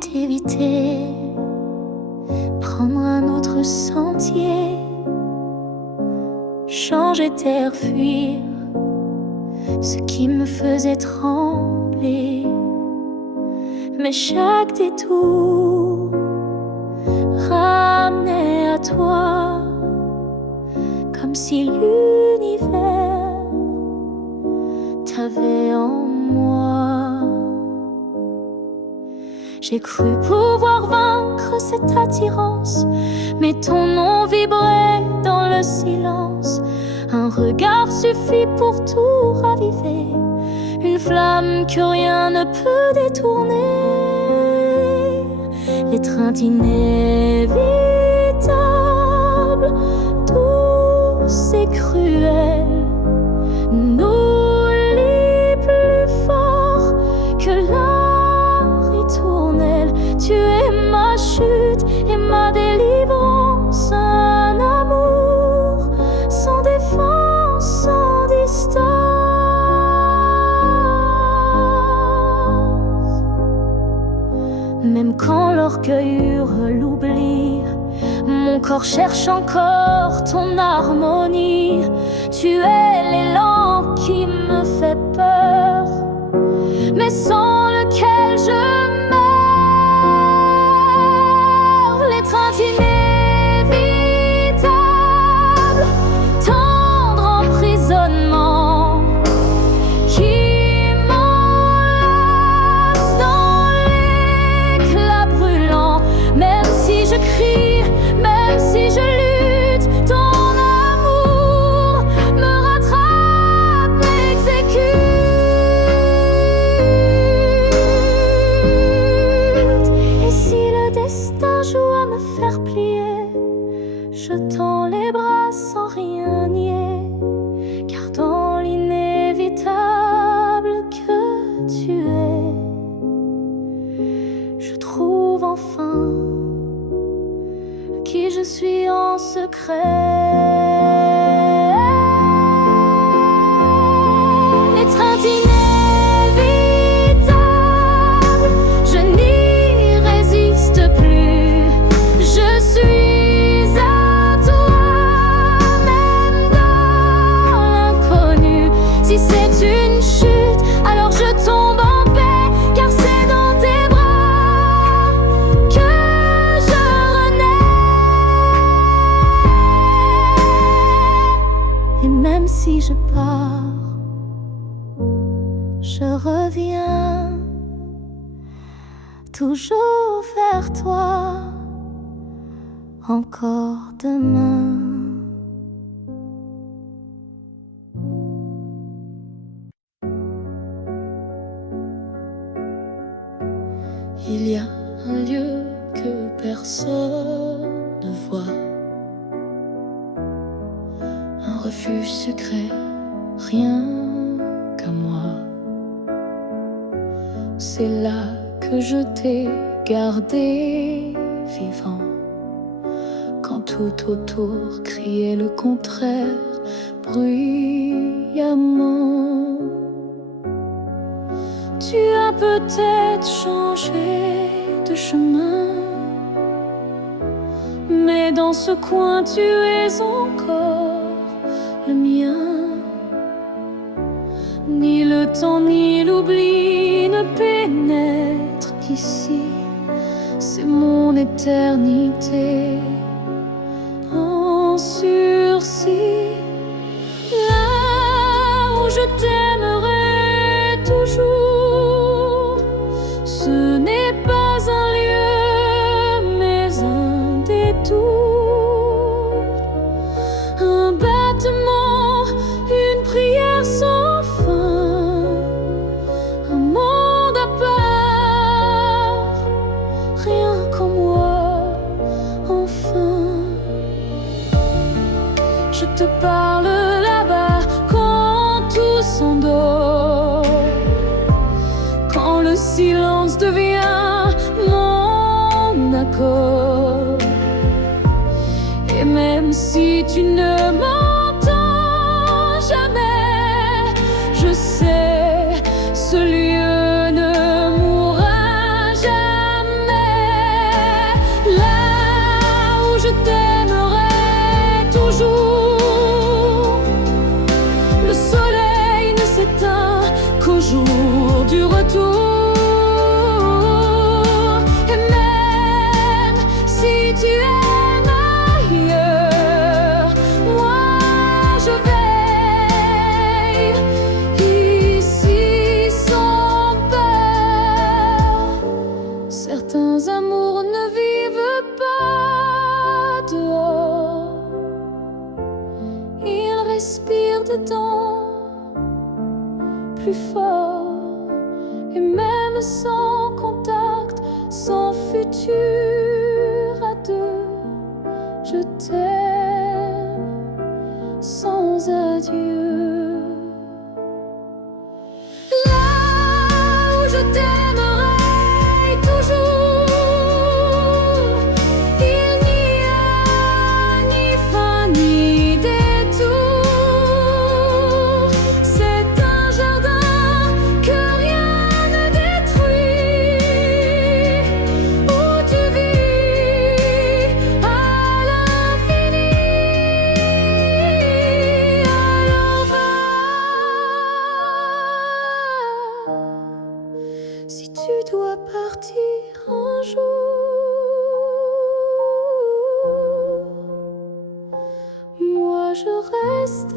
t'éviter, prendre un autre sentier, changer d'air, fuir ce qui me faisait trembler. Mais chaque détour ramenait à toi, comme si l'univers t'avait en moi. J'ai cru pouvoir vaincre cette attirance, mais ton nom vibrait dans le silence. Un regard suffit pour tout raviver, une flamme que rien ne peut détourner. L'étreinte inévitable, douce et cruelle, nous lie plus fort que la ritournelle. Tu es ma chute et ma délivrance, un amour sans défense, sans distance. Même quand l'orgueil hurle l'oubli, mon corps cherche encore ton harmonie. Tu es l'élan qui me fait peur, mais sans lequel je meurs. L'étreinte inévitable, tendre emprisonnement qui m'enlace dans l'éclat brûlant. Même si je crie, même si je lutte, ton amour me rattrape, m'exécute. Et si le destin joue à me faire plier, je tends les bras sans rien nier, car dans l'inévitable que tu es, je trouve enfin qui je suis en secret. L'étreinte inévitable, je n'y résiste plus. Je suis à toi, même dans l'inconnu. Si c'est une chute, alors je tombe en paix, car c'est dans tes bras que je renais. Et même si je pars, je reviens toujours vers toi, encore demain. Il y a un lieu que personne ne voit, un refuge secret, rien qu'à moi. C'est là que je t'ai gardé vivant, quand tout autour criait le contraire bruyamment. Tu as peut-être changé de chemin, mais dans ce coin tu es encore le mien. Ni le temps ni l'oubli ne pénètrent ici, c'est mon éternité en sursis. Là où je t'aimerai toujours, ce n'est pas un lieu mais un détour, un battement, une prière sans fin, un monde à part, rien qu'en moi, enfin. jour du retour. Et même si tu aimes ailleurs, moi je veille ici sans peur. Certains amours ne vivent pas dehors, ils respirent dedans plus fort. Et même sans contact, sans futur à deux, je t'aime sans adieu. Là où je t'aimerai toujours, il n'y a ni fin ni détour. C'est un jardin que rien ne détruit, où tu vis à l'infini. Alors va, si tu dois partir un jour, moi je reste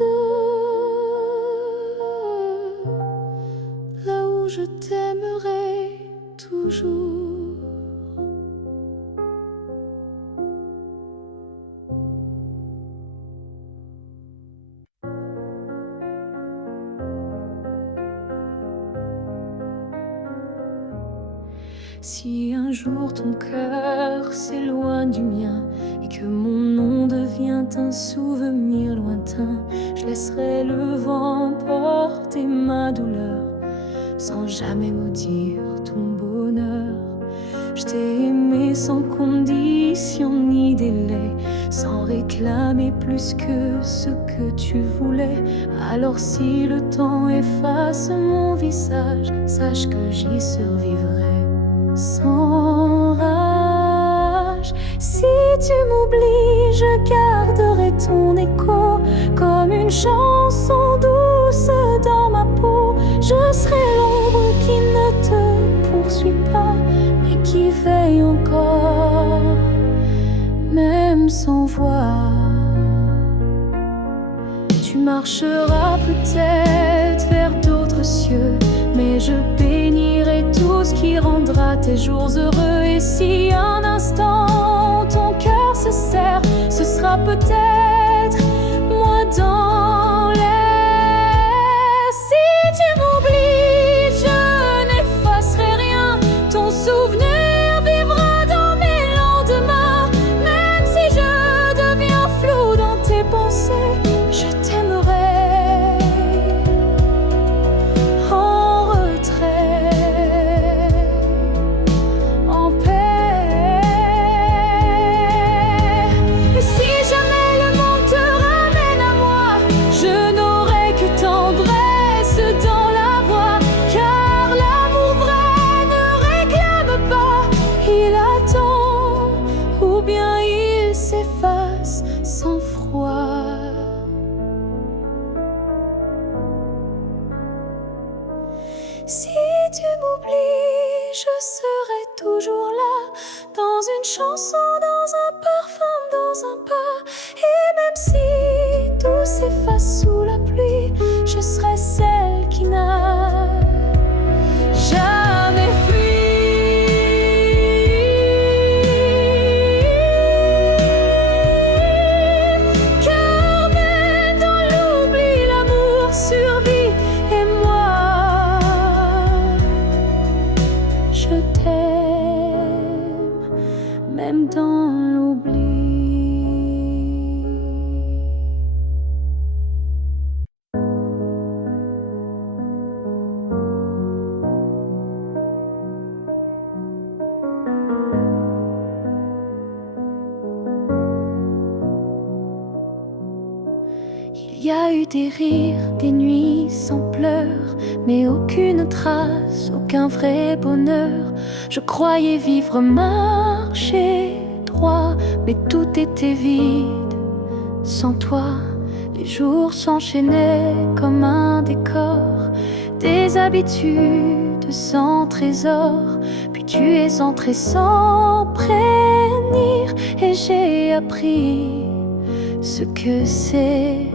là où je t'aimerai toujours. Si un jour ton cœur s'éloigne du mien et que mon nom devient un souvenir lointain, je laisserai le vent porter ma douleur sans jamais maudire ton bonheur. Je t'ai aimé sans condition ni délai, sans réclamer plus que ce que tu voulais. Alors si le temps efface mon visage, sache que j'y survivrai sans rage. Si tu m'oublies, je garderai ton écho comme une chanson douce dans ma peau. Je serai l'ombre qui ne te poursuit pas, mais qui veille encore, même sans voix. Tu marcheras peut-être vers d'autres cieux, mais je bénirai tout ce qui rendra tes jours heureux. Et si un instant ton cœur se serre, ce sera peut-être moi dans l'air. Si tu m'oublies, je n'effacerai rien. Ton souvenir vivra dans mes lendemains. Même si je deviens flou dans tes pensées, je t'aimerai en retrait, en paix. Et si jamais le monde te ramène à moi, je n'aurai que tendresse dans la voix. Car l'amour vrai ne réclame pas, il attend, ou bien il s'efface sans froid. Si tu m'oublies, je serai toujours là, dans une chanson, dans un parfum, dans un pas. Et même si tout s'efface sous la pluie, je serai celle qui n'a jamais fui. Car même dans l'oubli, l'amour survit. Et moi, je t'aime, même dans l'oubli. Il y a eu des rires, des nuits sans pleurs, mais aucune trace, aucun vrai bonheur. Je croyais vivre, marcher droit, mais tout était vide. Sans toi, les jours s'enchaînaient comme un décor. des habitudes sans trésor, puis tu es entré sans prévenir, et j'ai appris ce que c'est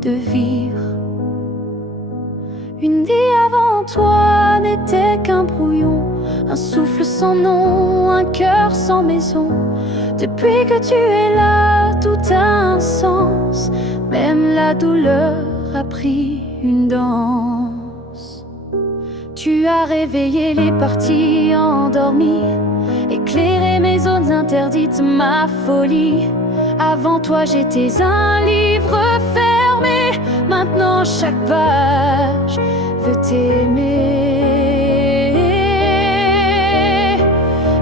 de vivre. Une vie avant toi n'était qu'un brouillon, un souffle sans nom, un cœur sans maison. Depuis que tu es là, tout a un sens, même la douleur a pris une danse. Tu as réveillé les parties endormies, éclairé mes zones interdites, ma folie. Avant toi j'étais un livre fermé, maintenant chaque page veut t'aimer.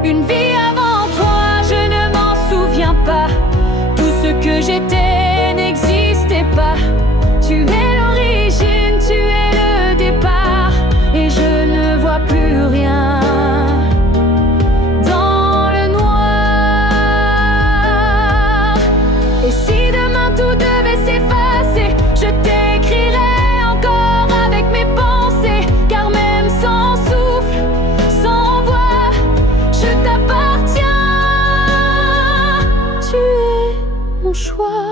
Une vie avant toi, je ne m'en souviens pas. Tout ce que j'étais n'existait pas. Tu es l'origine, tu es le départ, et je ne vois plus rien dans le noir. Et si demain tout devait s'effacer, je t'écrirais encore avec mes pensées, car même sans souffle, sans voix, je t'appartiens. Tu es mon choix.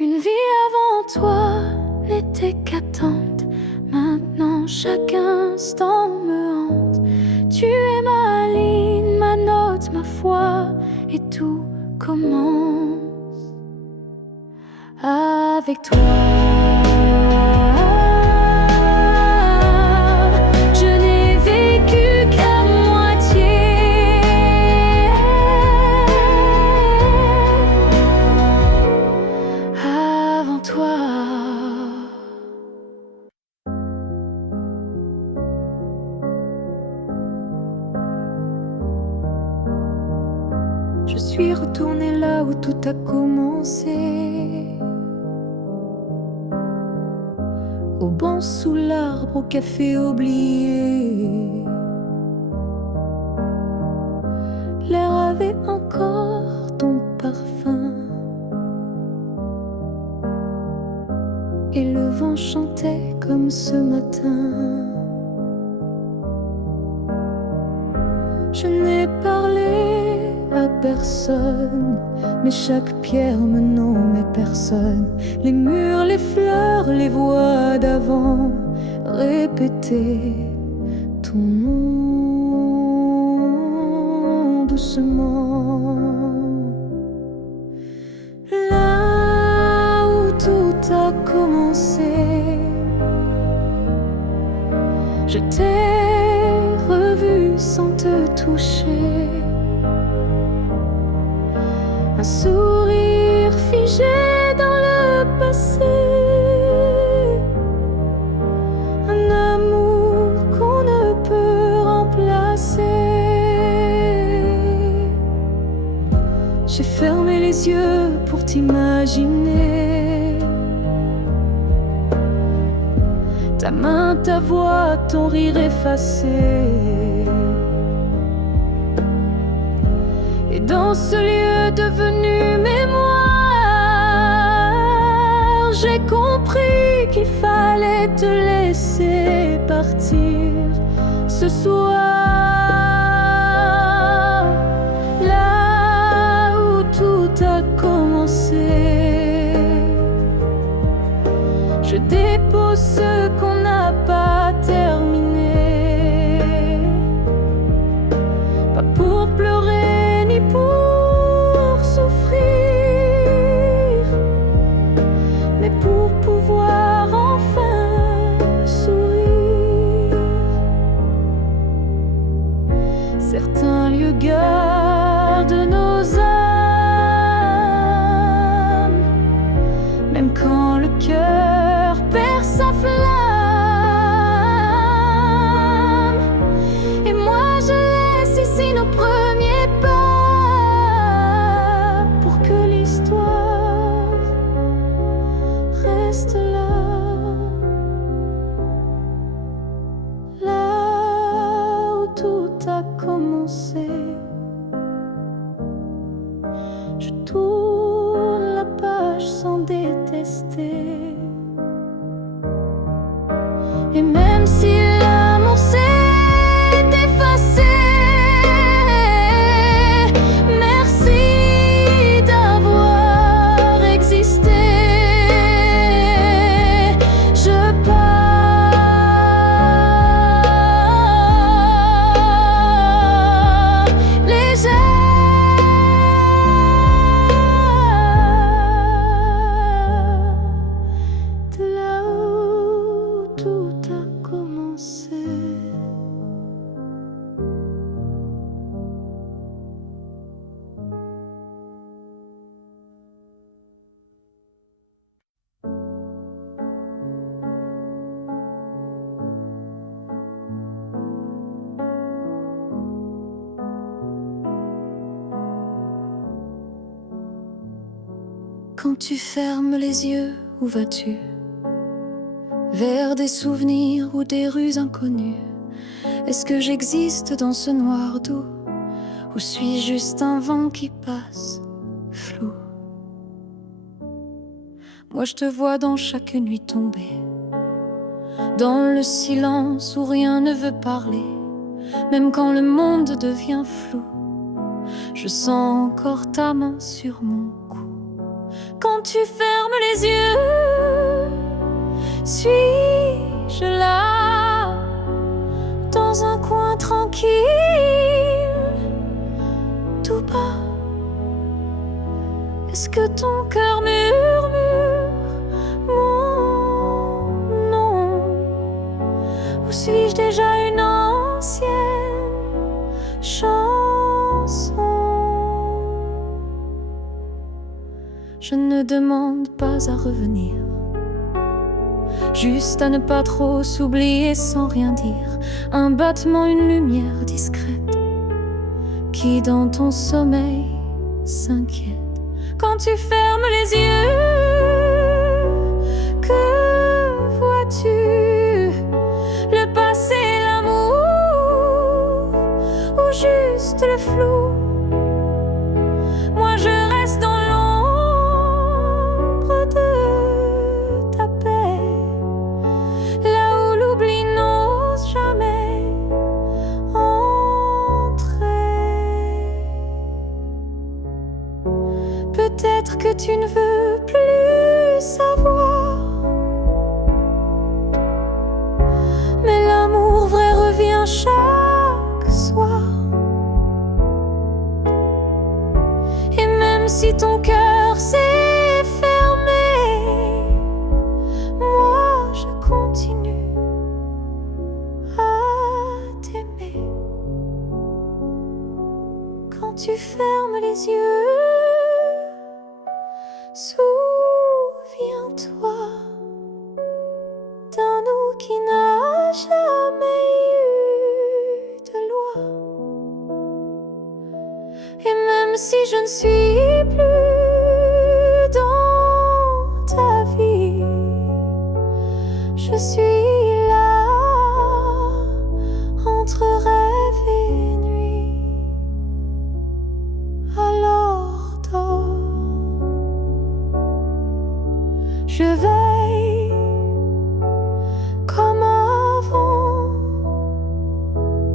Une vie avant toi n'était qu'attente, maintenant chaque instant me hante. Tu es ma ligne, ma note, ma foi, et tout commence avec toi. Je n'ai vécu qu'à moitié. Avant toi. Je suis retournée là où tout a commencé, au banc sous l'arbre, au café oublié. L'air avait encore ton parfum, et le vent chantait comme ce matin. Je n'ai parlé à personne, mais chaque pierre me nommait personne. Les murs, les fleurs, les voix d'avant répétaient ton nom doucement. Là où tout a commencé, je t'ai revu sans te toucher. Un sourire figé dans le passé, un amour qu'on ne peut remplacer. J'ai fermé les yeux pour t'imaginer, ta main, ta voix, ton rire effacé. Et dans ce lieu devenu mémoire, j'ai compris qu'il fallait te laisser partir ce soir. Là où tout a commencé, je dépose ce qu'on n'a pas terminé. Pas pour pleurer ni pour souffrir, mais pour pouvoir enfin sourire. Certains lieux gardent nos âmes, même quand le cœur perd sa flamme. Et moi je laisse ici nos premiers pas, pour que l'histoire reste là. Là où tout a commencé, je tourne la page voyage sans détester. Et même si l'amour s'est effacé, merci d'avoir existé. Je pars légère de là où tout a commencé. Quand tu fermes les yeux, où vas-tu? Vers des souvenirs ou des rues inconnues? Est-ce que j'existe dans ce noir doux? Ou suis-je juste un vent qui passe, flou? Moi je te vois dans chaque nuit tombée, dans le silence où rien ne veut parler. Même quand le monde devient flou, je sens encore ta main sur mon cou. Quand tu fermes les yeux, suis-je là, dans un coin tranquille, tout bas? Est-ce que ton cœur murmure mon nom? Ou suis-je déjà une ancienne chanson? Je ne demande pas à revenir, juste à ne pas trop s'oublier sans rien dire. Un battement, une lumière discrète qui dans ton sommeil s'inquiète. Quand tu fermes les yeux, que vois-tu? Le passé, l'amour ou juste le flou? Moi je reste dans l'ombre de ta paix, là où l'oubli n'ose jamais entrer. Peut-être que tu ne veux plus savoir, mais l'amour vrai revient chaque soir. Et même si ton cœur s'est fermé, moi je continue à t'aimer. Quand tu fermes les yeux, souviens-toi d'un nous qui n'a jamais eu de loi. Et même si je ne suis plus dans ta vie, je suis là entre rêve et nuit. Alors dors, je veille comme avant,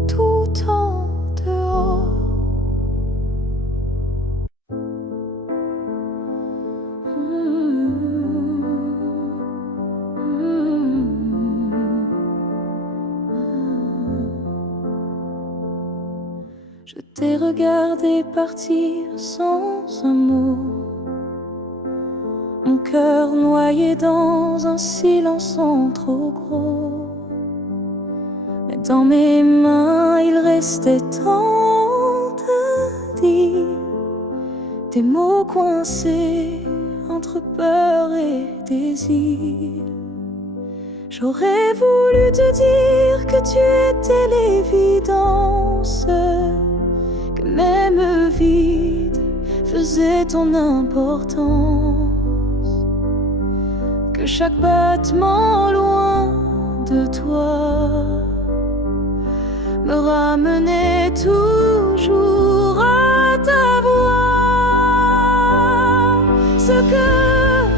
tout en dehors. Je t'ai regardé partir sans un mot, mon cœur noyé dans un silence trop gros. Mais dans mes mains il restait tant à dire, des mots coincés entre peur et désir. J'aurais voulu te dire que tu étais l'évidence, que même vide faisait ton importance, que chaque battement loin de toi me ramenait toujours à ta voix. Ce que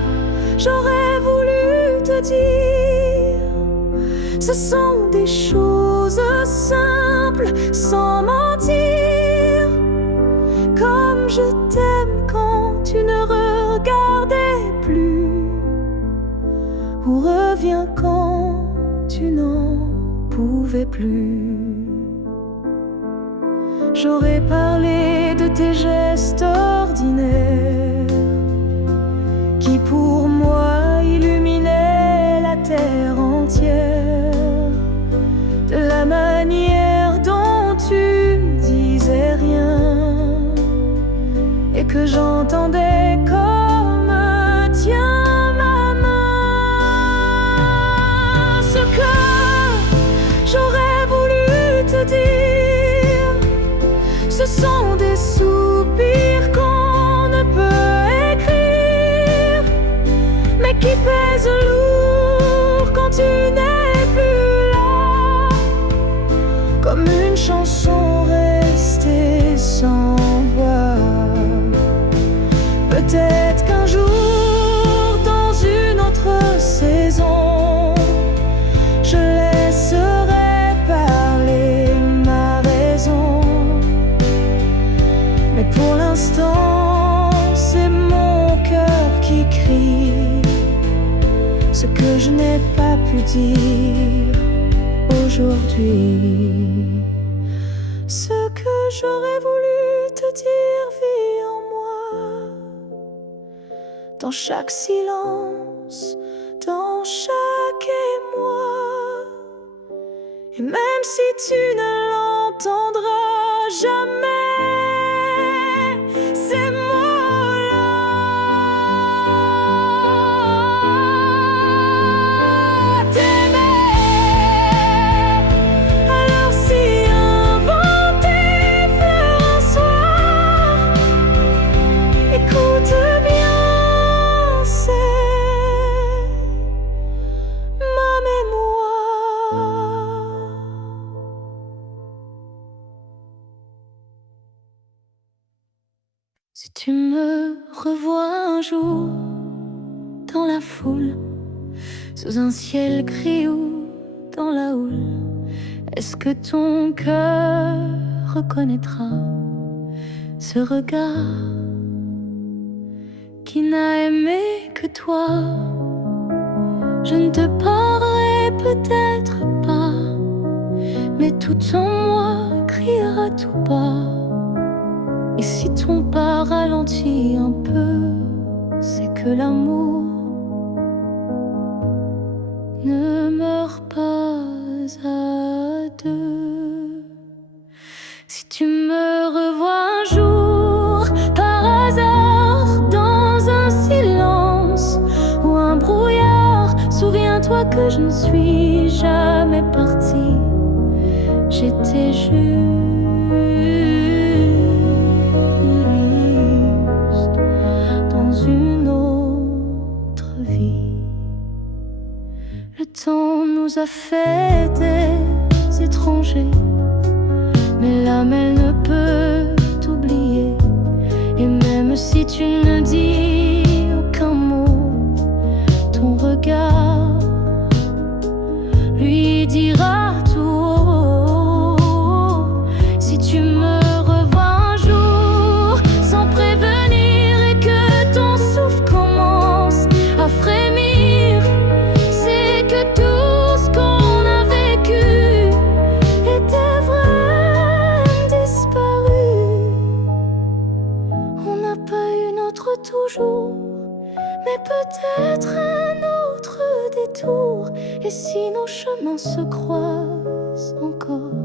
te dire. Ce sont des choses simples, sans mentir. Comme je t'aime quand tu ne regardais plus, ou reviens quand tu n'en pouvais plus. J'aurais parlé de tes gestes ordinaires qui pour moi illuminaient la terre entière, de la manière dont tu disais rien et que j'entendais comme tiens ma main. Ce que j'aurais voulu te dire, ce sont des soupirs qu'on ne peut écrire, mais qui pèsent lourd quand tu n'es plus là, comme une chanson restée sans voix. Peut-être qu'un jour, dans une autre saison, je laisserai parler ma raison. Mais pour l'instant, c'est mon cœur qui crie ce que je n'ai pas pu dire aujourd'hui. Ce que j'aurais voulu te dire vit en moi, dans chaque silence, dans chaque émoi. Et même si tu ne l'entendras jamais, ces mots-là, t'aimer. Alors si inventer fleur un soir, écoute bien, c'est ma mémoire. Si tu me revois un jour dans la foule, sous un ciel gris ou dans la houle, est-ce que ton cœur reconnaîtra ce regard qui n'a aimé que toi? Je ne te parlerai peut-être pas, mais tout en moi criera tout bas. Et si ton pas ralentit un peu, c'est que l'amour ne meurt pas à deux. Si tu me revois un jour par hasard dans un silence ou un brouillard, souviens-toi que je ne suis jamais partie. J'étais juste dans une autre vie. Le temps nous a fait des étrangers, mais l'âme elle ne peut t'oublier. Et même si tu ne dis aucun mot, ton regard lui dira tout haut. Si tu me revois un jour sans prévenir et que ton souffle commence à frémir, c'est que tout ce qu'on a vécu était vrai, disparu. On n'a pas eu notre toujours, mais peut-être un autre détour. Et si nos chemins se croisent encore,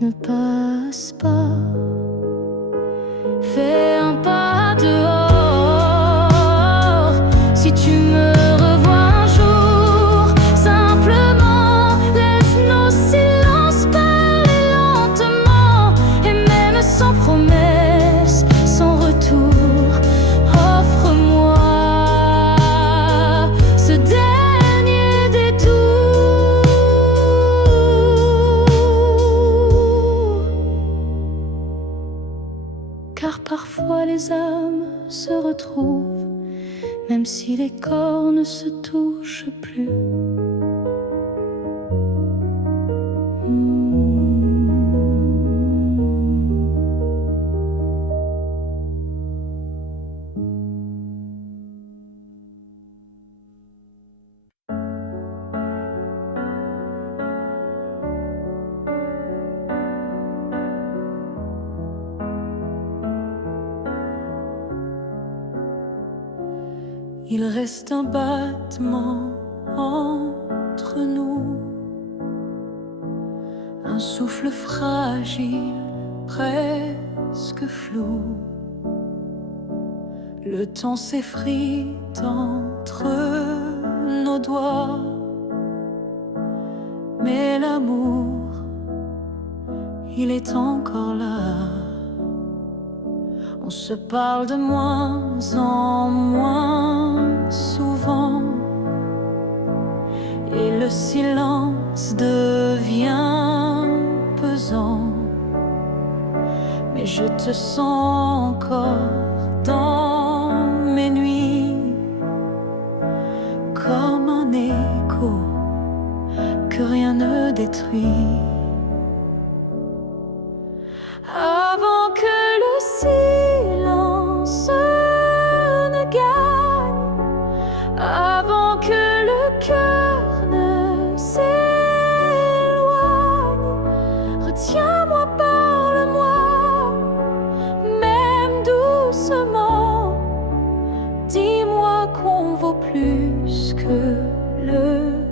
ne passe pas. Fais un pas dehors. Si tu me revois un jour, simplement laisse nos silences parler lentement. Et même sans promesse, sans retour, offre-moi ce dernier détour. Car parfois les âmes se retrouvent, même si les corps ne se touchent plus. Il reste un battement entre nous, un souffle fragile, presque flou. Le temps s'effrite entre nos doigts, mais l'amour, il est encore là. On se parle de moins en moins souvent, et le silence devient pesant. Mais je te sens encore dans mes nuits, comme un écho que rien ne détruit. Avant que le silence ne gagne, avant que le cœur ne s'éloigne, retiens-moi, parle-moi, même doucement. Dis-moi qu'on vaut plus que le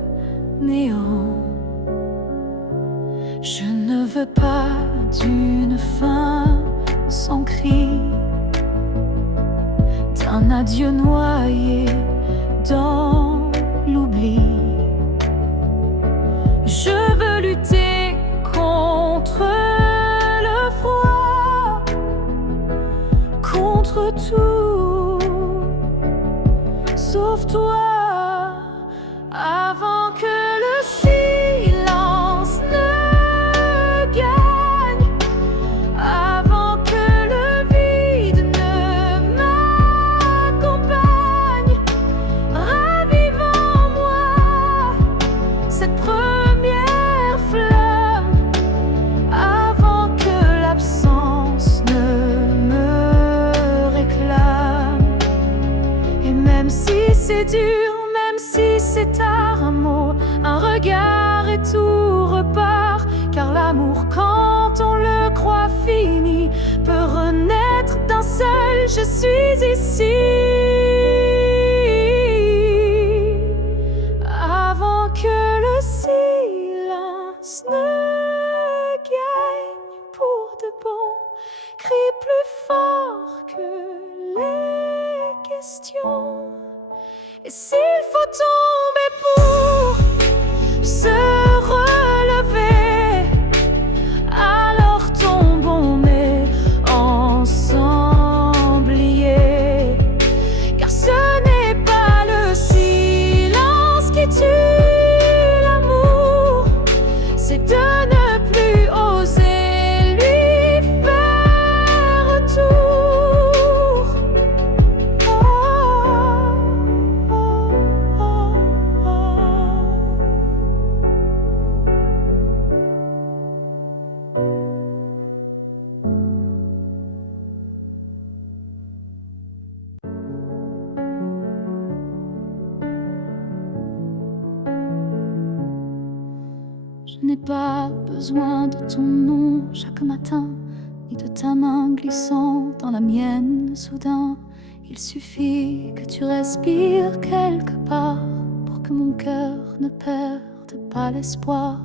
néant. Je ne veux pas d'une fin sans cri, d'un adieu noyé dans l'oubli. Je veux lutter contre le froid, contre tout, sauf toi. Avant que le silence ne gagne, avant que le vide ne m'accompagne, ravive en moi cette première flamme, avant que l'absence ne me réclame. Et même si c'est dur, même si c'est tard, un mot, un regard et tout repart. Car l'amour, quand on le croit fini, peut renaître d'un seul je suis ici. Avant que le silence ne gagne pour de bon, crie plus fort que les questions. Et s'il faut tomber pour se relever, alors tombons mais ensemble liés. Car ce n'est pas le silence qui tue l'amour, c'est de ne plus oser lui faire retour. Je n'ai pas besoin de ton nom chaque matin, ni de ta main glissant dans la mienne soudain. Il suffit que tu respires quelque part pour que mon cœur ne perde pas l'espoir.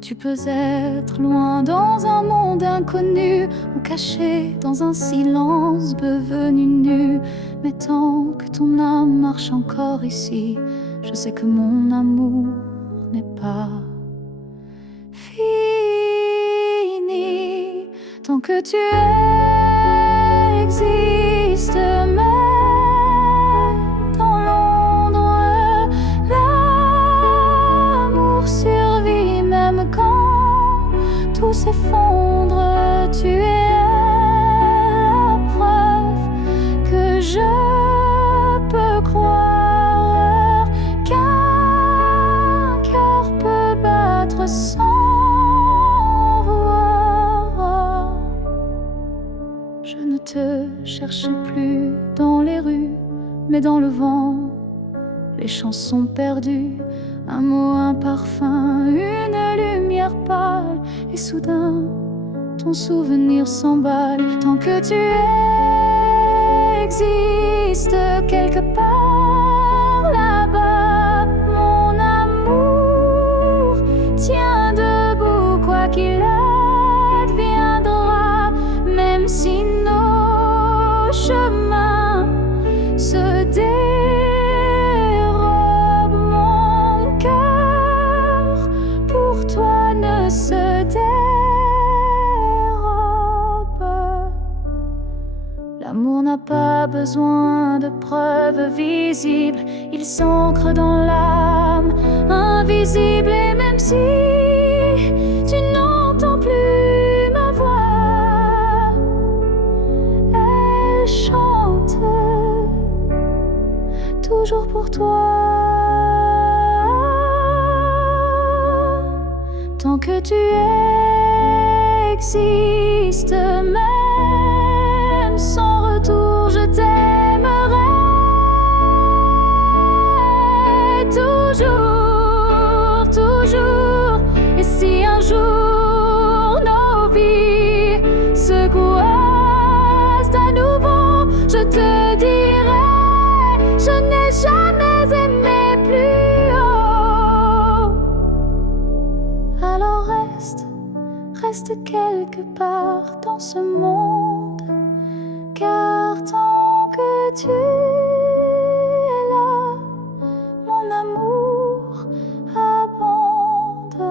Tu peux être loin dans un monde inconnu, ou caché dans un silence devenu nu. Mais tant que ton âme marche encore ici, je sais que mon amour n'est pas fini. Tant que tu existes, même dans l'ombre, l'amour survit. Même quand tout s'effondre, tu es la preuve que je peux croire. mais dans le vent, les chansons perdues, un mot, un parfum, une lumière pâle, et soudain, ton souvenir s'emballe. Tant que tu existes quelque part là-bas, mon amour tient debout, quoi qu'il adviendra, même si nos chemins se dérobent. Mon cœur pour toi ne se dérobe. L'amour n'a pas besoin de preuves visibles, il s'ancre dans l'âme, invisible. Et même si tu n'entends plus ma voix, elle chante toujours pour toi. Tant que tu existes, même sans retour, je t'aimerai toujours, toujours. Et si un jour nos vies se coincent à nouveau, je te dirai, je n'ai jamais aimé plus haut. Alors reste quelque part dans ce monde, car tant que tu es là, mon amour abonde.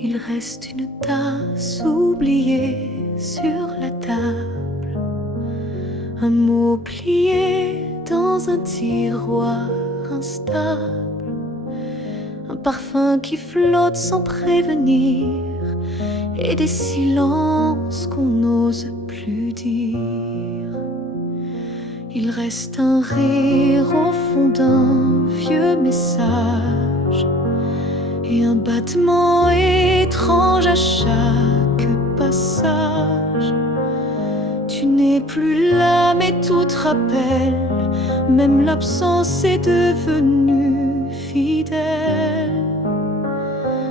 Il reste une tasse oubliée sur la table, un mot plié dans un tiroir instable, un parfum qui flotte sans prévenir, et des silences qu'on n'ose plus dire. Il reste un rire au fond d'un vieux message, et un battement étrange à chaque passage. Tu n'es plus là, mais tout te rappelle, même l'absence est devenue fidèle.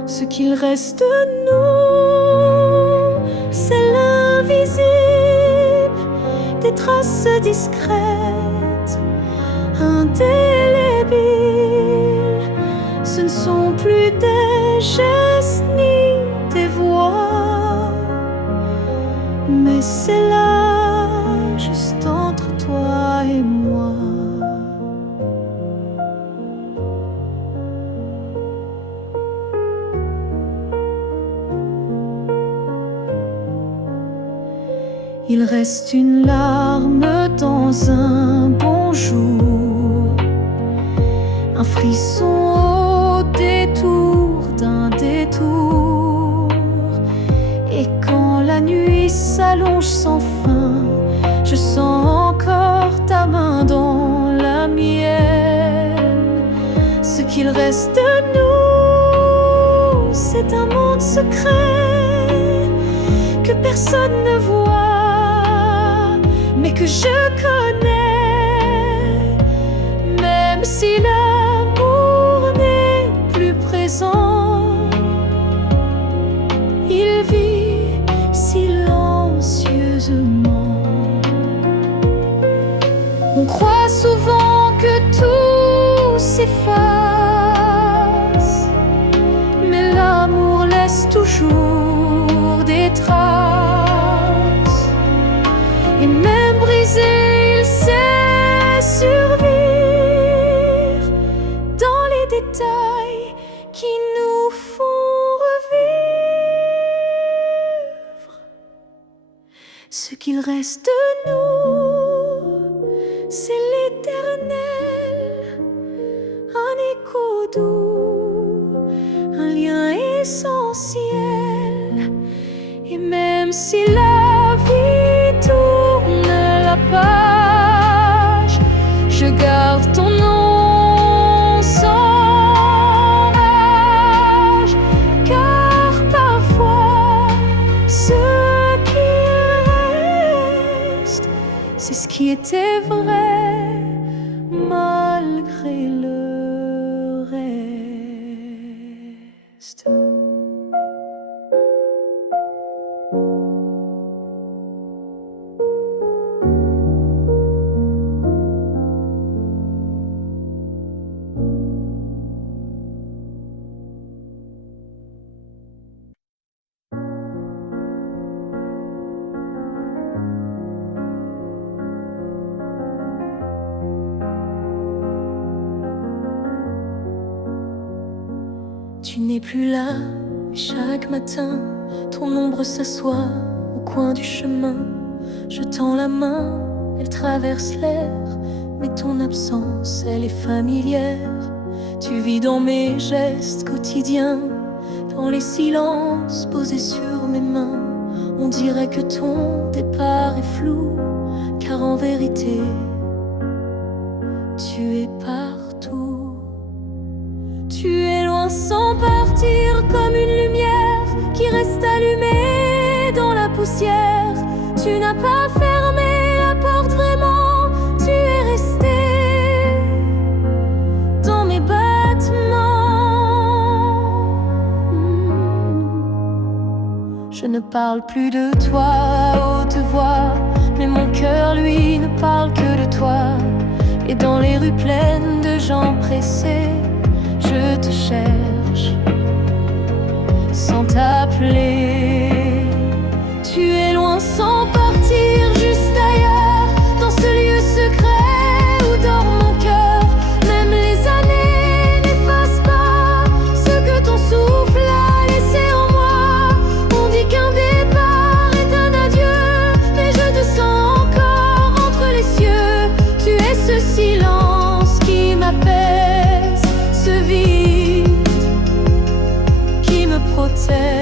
Ce qu'il reste de nous, c'est l'invisible, des traces discrètes, indélébiles. Ce ne sont plus des gestes ni des voix, mais c'est là, juste entre toi et moi. Il reste une larme dans un bonjour, un frisson au détour d'un détour. Et quand la nuit s'allonge sans fin, je sens encore ta main dans la mienne. Ce qu'il reste de nous, c'est un monde secret que personne ne voit, mais que je connais. Même si l'amour n'est plus présent, il vit silencieusement. On croit souvent que tout s'efface, mais l'amour laisse toujours des traces. Et même brisé, il sait survivre dans les détails qui nous font revivre. Ce qu'il reste de nous, c'est l'éternel, un écho doux, un lien essentiel. Et même si la vie tourne c'est ce qui était vrai, malgré le reste. Tu n'es plus là, mais chaque matin, ton ombre s'assoit au coin du chemin. Je tends la main, elle traverse l'air, mais ton absence, elle est familière. Tu vis dans mes gestes quotidiens, dans les silences posés sur mes mains. On dirait que ton départ est flou, car en vérité, tu es partout. Tu es loin sans partir, comme une lumière qui reste allumée dans la poussière. Tu n'as pas fermé la porte vraiment, tu es resté dans mes battements. Je ne parle plus de toi à haute voix, mais mon cœur lui ne parle que de toi. Et dans les rues pleines de gens pressés, je te cherche sans t'appeler. Tu es loin sans partir, juste ailleurs, dans ce lieu secret où dort mon cœur. Même les années n'effacent pas ce que ton souffle a laissé en moi. On dit qu'un départ est un adieu, mais je te sens encore entre les cieux. Tu es ce silence qui m'apaise, ce vide qui me protège.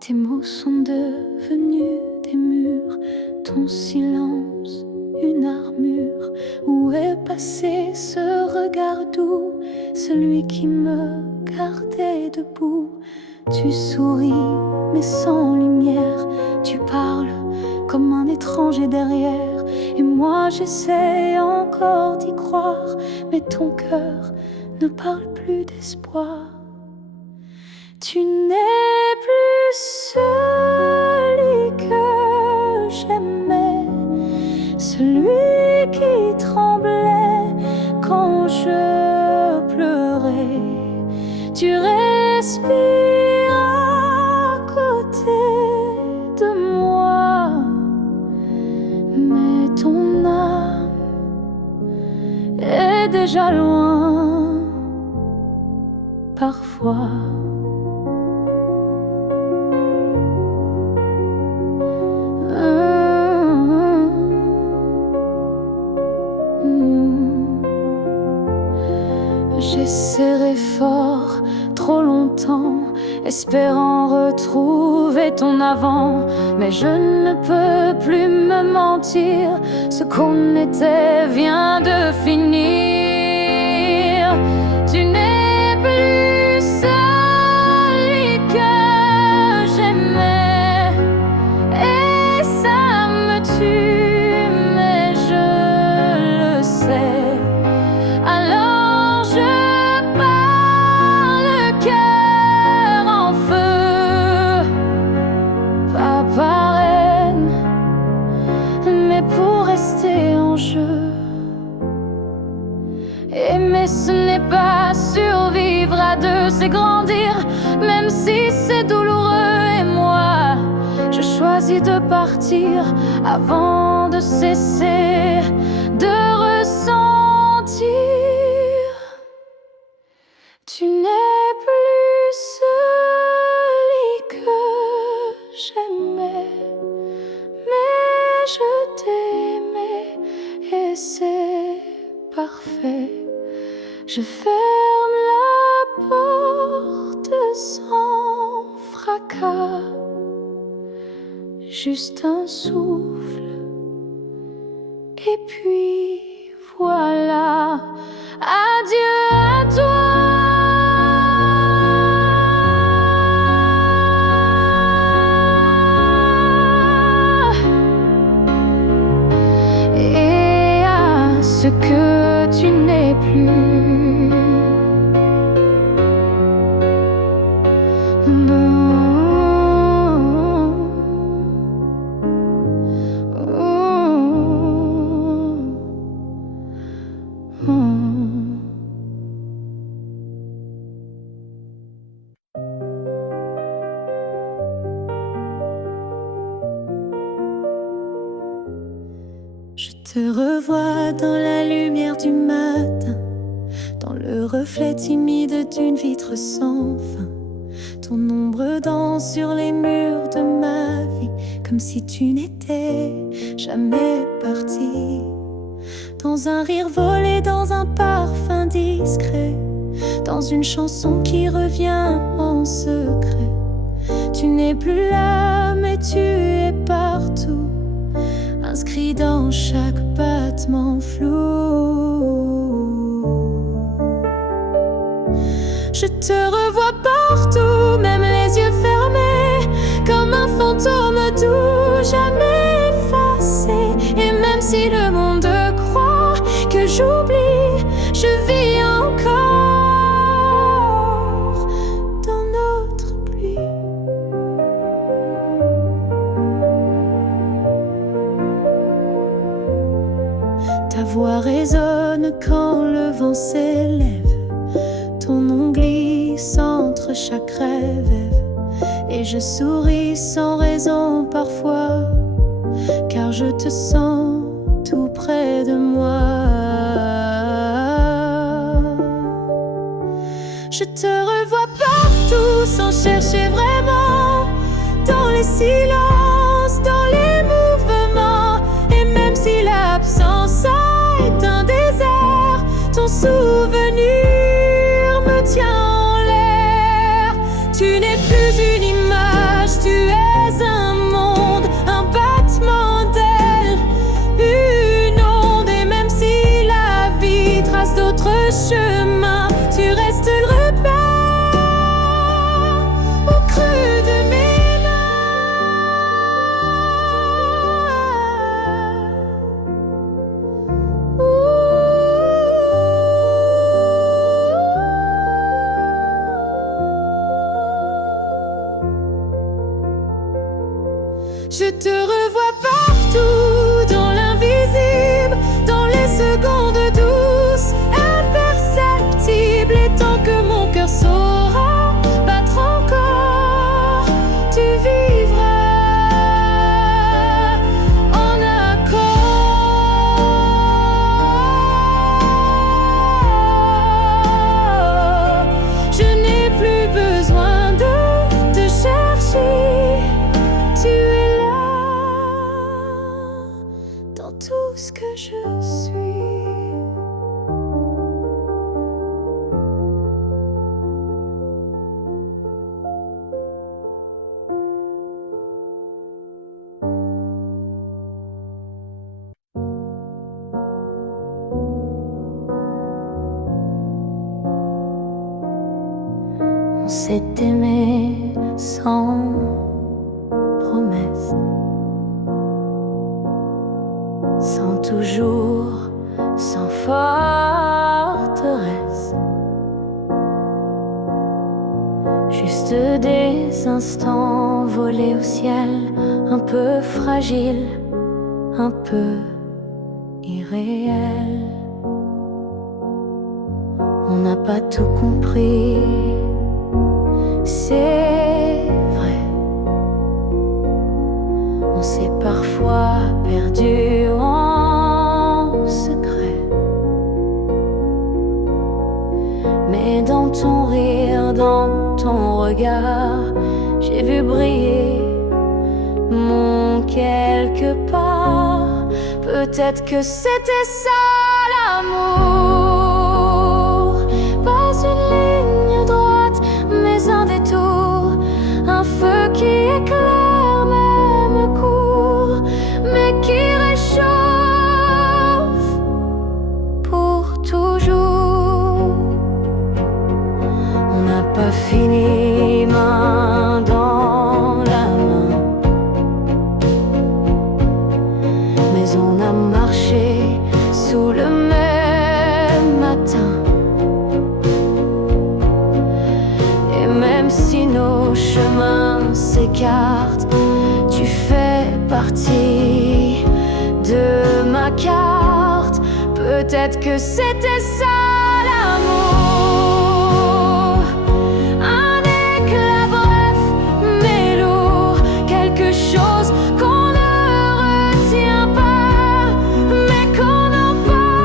Tes mots sont devenus des murs, ton silence une armure. Où est passé ce regard doux, celui qui me gardait debout? Tu souris mais sans lumière, tu parles comme un étranger derrière. Et moi j'essaie encore d'y croire, mais ton cœur ne parle plus d'espoir. Tu n'es plus celui que j'aimais, celui qui tremblait quand je pleurais. Tu respires à côté de moi, mais ton âme est déjà loin parfois. J'ai serré fort trop longtemps, espérant retrouver ton avant. Mais je ne peux plus me mentir, ce qu'on était vient de finir. Tu n'es plus celui que j'aimais. choisi de partir avant de cesser de ressentir. Tu n'es plus celui que j'aimais, mais je t'aimais et c'est parfait. Je ferme la porte sans fracas, juste un souffle, et puis voilà. Adieu à toi. Et à ce que tu n'es plus. Non. Je te revois dans la lumière du matin, dans le reflet timide d'une vitre sans fin. Ton ombre danse sur les murs de ma vie, comme si tu n'étais jamais parti. Dans un rire volé, dans un parfum discret, dans une chanson qui revient en secret. Tu n'es plus là, mais tu es partout, inscrit dans chaque battement flou. Je te revois partout, même les yeux fermés, comme un fantôme doux, jamais effacé. Et même si le monde croit que j'oublie, je vis encore dans notre pluie. Ta voix résonne quand le vent s'élève, ton nom glisse entre chaque rêve, et je souris sans raison parfois, car je te sens tout près de moi. Je te revois partout sans chercher vraiment, dans les silences, dans les mouvements. Et même si l'absence a éteint des airs, ton souvenir me tient en l'air. Tu n'es plus une image, tu es un monde, un battement d'ailes, une onde. Et même si la vie trace d'autres chemins, tu restes le repère au creux de mes Je te revois partout, dans l'invisible, dans les secondes douces, imperceptibles. Et tant que mon cœur saura battre encore, tu vivras en accord. Je n'ai plus besoin de te chercher, tu es là dans tout ce que je suis. On s'est aimé sans promesse, sans toujours, sans forteresse. Juste des instants volés au ciel, un peu fragiles, un peu irréels. On n'a pas tout compris, c'est vrai. regard, j'ai vu briller mon quelque part. Peut-être que c'était ça l'amour. Pas une ligne droite, mais un détour. Un feu qui éclaire même court, mais qui réchauffe pour toujours. On n'a pas fini main dans la main, mais on a marché sous le même matin. Et même si nos chemins s'écartent, tu fais partie de ma carte. Peut-être que c'était ça l'amour. Un éclat bref mais lourd, quelque chose qu'on ne retient pas, mais qu'on emporte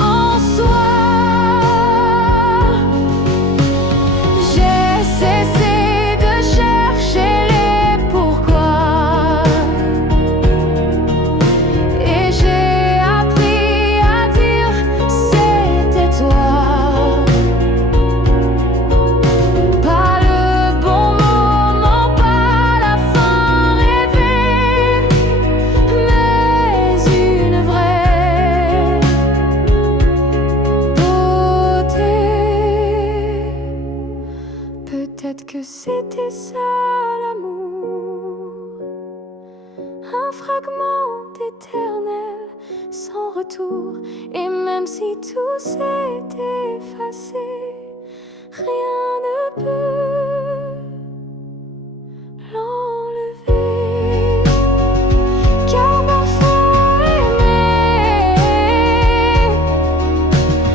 en soi. J'ai cessé de chercher les pourquoi, et j'ai appris à dire c'était toi. Pas le bon moment, pas la fin rêvée, mais une vraie beauté. Peut-être que c'était ça l'amour. Un fragment éternel sans retour. Et même si tout s'est effacé, rien ne peut l'enlever. Car parfois aimer,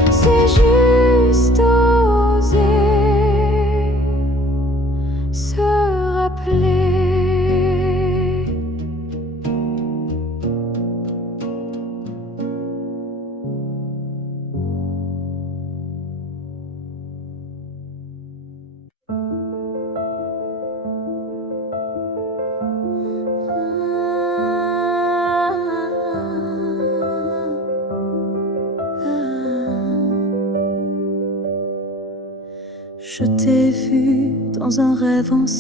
c'est juste oser se rappeler. Je t'ai vu dans un rêve ancien.